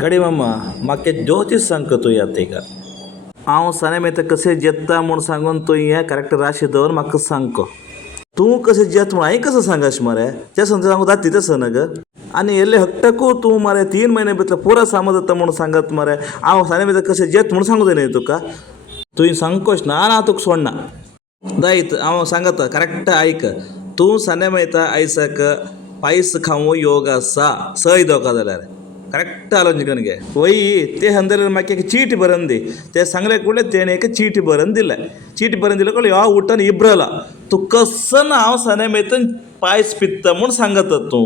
गडी मामा म्हाका ज्योतीश सांगता तूं आता का हांव साने मागीर कशें जेत्ता म्हूण सांगून तूं हें करेक्ट राशी दवर म्हाका सांगको तूं कशें जेत म्हूण हांवें कसं सांगाश मरे ते सांगता सांगू जाता तसं ना ग आनी येल्ले हक्कू तूं मरे तीन महिने भितर पुरा सामोद जाता म्हूण सांगत मरे हांव साने भितर कशें जेत म्हूण सांगू जाय न्ही तुका तुवें सांगकोश ना आनी हांव तुका सोडना दायत हांव सांगता करेक्ट आयक तूं साने मायता आयसाक पायस खावं योग आसा सय दोका जाल्यार కరెక్ట్ ఆలోచించగనిగ ಒಯ್ಯಿ ತೇ ಹಂದರ ಮಕ್ಕಕ್ಕೆ ಚೀಟಿ ಬರಂದಿ. ತೇ ಸಂಗ್ರಹ ಕೂಡಲೇ ತೇನೇಕ ಚೀಟಿ ಬರಂದಿಲ್ಲ. ಚೀಟಿ ಬರಂದಿಲ್ಲ ಯಾವ ಊಟನ ಇಬ್ರಲ್ಲ. ತುಕ್ಕಸ್ಸನ್ನು ಅವ ಸನೆ ಮೇತನ್ ಪಾಯಸ್ ಪಿತ್ತ ಸಂಗತತ್ತು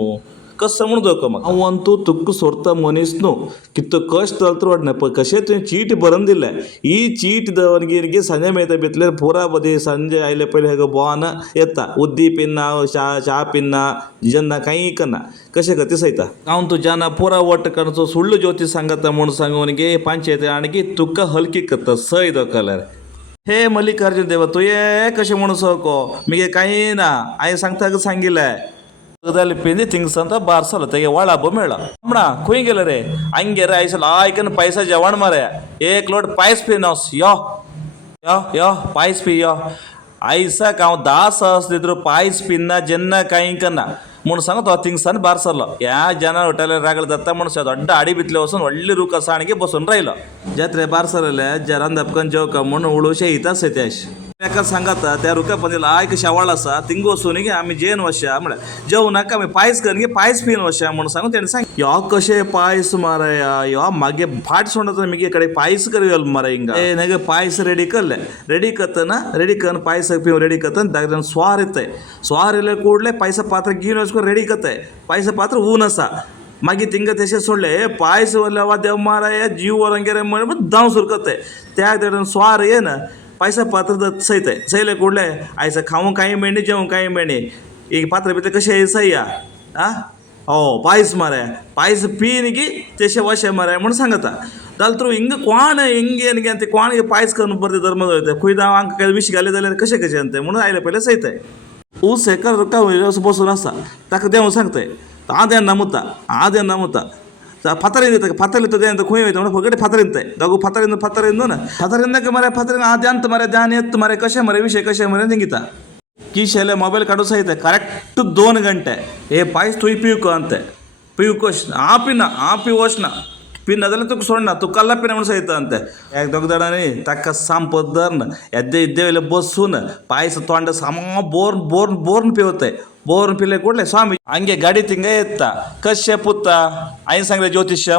ಕಸ समजो मग ಅವಂತೂ ತುಕ್ಕು ಸೊರ್ತ ಮನುಷ್ಯನು ಕಿತ್ತು ಕಷ್ಟ ಅಲ್ತ್ರು ನೆಪ ಕಶೆ ಚೀಟಿ ಬರಂದಿಲ್ಲ. ಈ ಚೀಟ್ದವನಿಗೆ ಸಂಜೆ ಮೇತ ಬಿತ್ತಲೇ ಪೂರಾ ಬದಿ ಸಂಜೆ ಆಯ್ಲೆ ಪೈಲೆ ಹೇಗೋ ಬಾನ ಎತ್ತ. ಉದ್ದೀಪಿನ್ನ ಶಾ ಶಾಪಿನ್ನ ಜನ ಕೈಕನ್ನ ಕಶೆ ಗತಿ ಸಹಿತ. ಅವಂತು ಜನ ಪೂರಾ ಒಟ್ಟು ಕನಸು ಸುಳ್ಳು ಜ್ಯೋತಿ ಸಂಗತ ಮುಣ್ ಸಂಗವನಿಗೆ ಪಂಚಾಯತ್ ಆಣಿಗೆ ತುಕ್ಕ ಹಲ್ಕಿ ಕತ್ತ ಸೈದೋ ಕಲರ್ हे मल्लिकार्जुन देवा तुये कशे म्हणू सको मिगे काही ना आई सांगता सांगिल्ले ಪಿಂದಿ ತಿಂಗ್ಸಂತ ಬಾರ್ಸಲ ತೆಗೆ ಒಳ ಬೊಮೇಳ ಹಮ್ಣ ಕುಯ್ಗಿಲ್ಲ ರೇ. ಹಂಗೆ ರೇ ಐಸಲ್ ಆಯ್ಕನ್ ಪೈಸ ಜವಾಣ್ ಏಕ್ ಲೋಡ್ ಪಾಯಸ್ ಪಿ ನಾವು ಯೋ ಯೋ ಯೋ, ಪಾಯಸ್ ಪಿ, ಯೋ. ಐಸಕ್ ಅವ್ ದಾಸ ಹಸ್ದಿದ್ರು ಪಾಯಸ್ ಪಿನ್ನ, ಜನ್ನ, ಕಾಯಿಂಕನ್ನ. ಮುಣಸಂಗ ತೋ ತಿಂಗ್ಸನ್ ಬಾರ್ಸಲ್ಲ. ಯಾ ಜನ ಹೊಟೆಲರಾಗಲ ದತ್ತ ಮುಣಸ ದೊಡ್ಡ ಅಡಿ ಬಿತ್ಲೆ ಹೊಸನ್, ಒಳ್ಳೆ ರೂಕ ಸಾಣಿಗೆ ಬಸನ್ ರೈಲ ಜಾತ್ರೆ ಬಾರ್ಸರಲ್ಲ ಜರಂದಪ್ಕನ್ ಜೋಕ, ಮುಣ ಉಳುಷೆ ಈತ ಸತ್ಯಾಶ್. सेत्याश एका सांगाता त्या रुका पंदील आयक शेवाळ आसा थिंग वचून गे आमी जेन वशा म्हळ्यार जेवू नाका आमी पायस करून गे पायस पिवन वशा म्हूण सांगून तेणें सांग यो कशें पायस मारया यो मागे फाट सोडता मिगे कडेन पायस करयल मरे हिंगा ए नगे पायस रेडी करले रेडी करतना रेडी करून पायस पिवन रेडी करतना दागल्यान स्वार येताय स्वार येयले ಕೂಡಲೇ ಪಾಯಸ ಪಾತ್ರ घेवन वचून रेडी करताय पायस पात्र ऊन आसा मागीर तिंगा तशें सोडलें हे पायस व्हरल्या देव माराय जीव व्हरंगेरे म्हणून धांव सुरू करताय त्या तरेन स्वार येन ಪಾಯಸ ಪಾತ್ರದ ಸೈತೆ ಸೈಲೆ ಕೂಡಲೇ ಆಯ್ಸ ಖಾವು ಕಾಯಿ ಮೇಣಿ, ಜೇವು ಕಾಯಿ ಮೇಣಿ. ಈಗ ಪಾತ್ರ ಬಿತ್ತ ಕಷಾಯ ಸಯ್ಯ ಆ? ಓ, ಪಾಯಸ ಮಾರೆ ಪಾಯಸ ಪೀನಿಗೆ ತೆಶ ವಶ ಮಾರೆ ಮಣ ಸಂಗತ. ದಲ್ತ್ರು ಹಿಂಗ ಕ್ವಾಣ ಹೆಂಗೆ ಏನಿಗೆ ಅಂತ, ಕ್ವಾಣಿಗೆ ಪಾಯಸ ಕಂಡು ಬರ್ತಿ ಧರ್ಮದ ಹೋಯ್ತೆ ಕುಯ್ದ ಅಂಕ ಕೈ ವಿಷ ಗಲೆದಲ್ಲ ಕಷೆ ಕಷೆ ಅಂತೆ. ಮುಣ ಆಯ್ಲೆ ಪೈಲೆ ಸೈತೆ ಊ ಸೇಕರ್ ರೊಕ್ಕ ಸುಬೋಸು ನಾಸ್ತ. ತಕ್ಕ ದೇವ್ ಸಂಗ್ತೆ. ಆದೇನು ನಂಬುತ್ತ ಆದೇನು ಪಥರಿಂದ ಪಥಲಿತ್ತದೆ ಅಂತ ಕುಯ್ಯ ಹೋಯ್ತು ಹೊಗಡೆ ಪಥರಿಂತೆ. ದಗು ಪಥರಿಂದ ಪಥರಿಂದ ಪಥರಿಂದಕ್ಕೆ ಮರೆ ಪಥರಿಂದ ಆದ್ಯಂತ ಮರೆ ಧ್ಯಾನ ಎತ್ತು ಮರೆ ಕಷೆ ಮರೆ ವಿಷಯ ಕಷೆ ಮರೆ ನಿಂಗಿತ ಕೀಶೆಲೆ ಮೊಬೈಲ್ ಕಡು ಸಹಿತ ಕರೆಕ್ಟ್ ದೋನ್ ಗಂಟೆ. ಏ ಪಾಯ್ಸ್ ತುಯ್ ಪಿಯುಕೋ ಅಂತೆ. ಪಿಯುಕೋ ಆಪಿನ ಆಪಿ ಓಷ್ನ ಪಿನ್ ಅದೆಲ್ಲ ತುಕ್ ಸೊಣ್ಣ ತುಕ್ಕಲ್ಲ ಪಿನ ಮನಸ್ಸು ಆಯ್ತು ಅಂತೆ. ಯಾಕೆ ದೊಗ್ದಡನಿ ತಕ್ಕ ಸಂಪದರ್ನ ಎದ್ದೆ ಇದ್ದೇವೆಲ್ಲ ಬಸ್ಸುನ. ಪಾಯಸ ತೊಂಡ ಸಮ ಬೋರ್ನ್ ಬೋರ್ನ್ ಬೋರ್ನ್ ಪಿಯುತ್ತೆ. ಬೋರ್ನ್ ಪಿಲ್ಲೆ ಕೂಡಲೇ ಸ್ವಾಮಿ. ಹಂಗೆ ಗಾಡಿ ತಿಂಗ ಎತ್ತ. ಕಶ್ಯ ಪುತ್ತ ಐನ್ ಸಂಗ್ರೆ ಜ್ಯೋತಿಷ್ಯ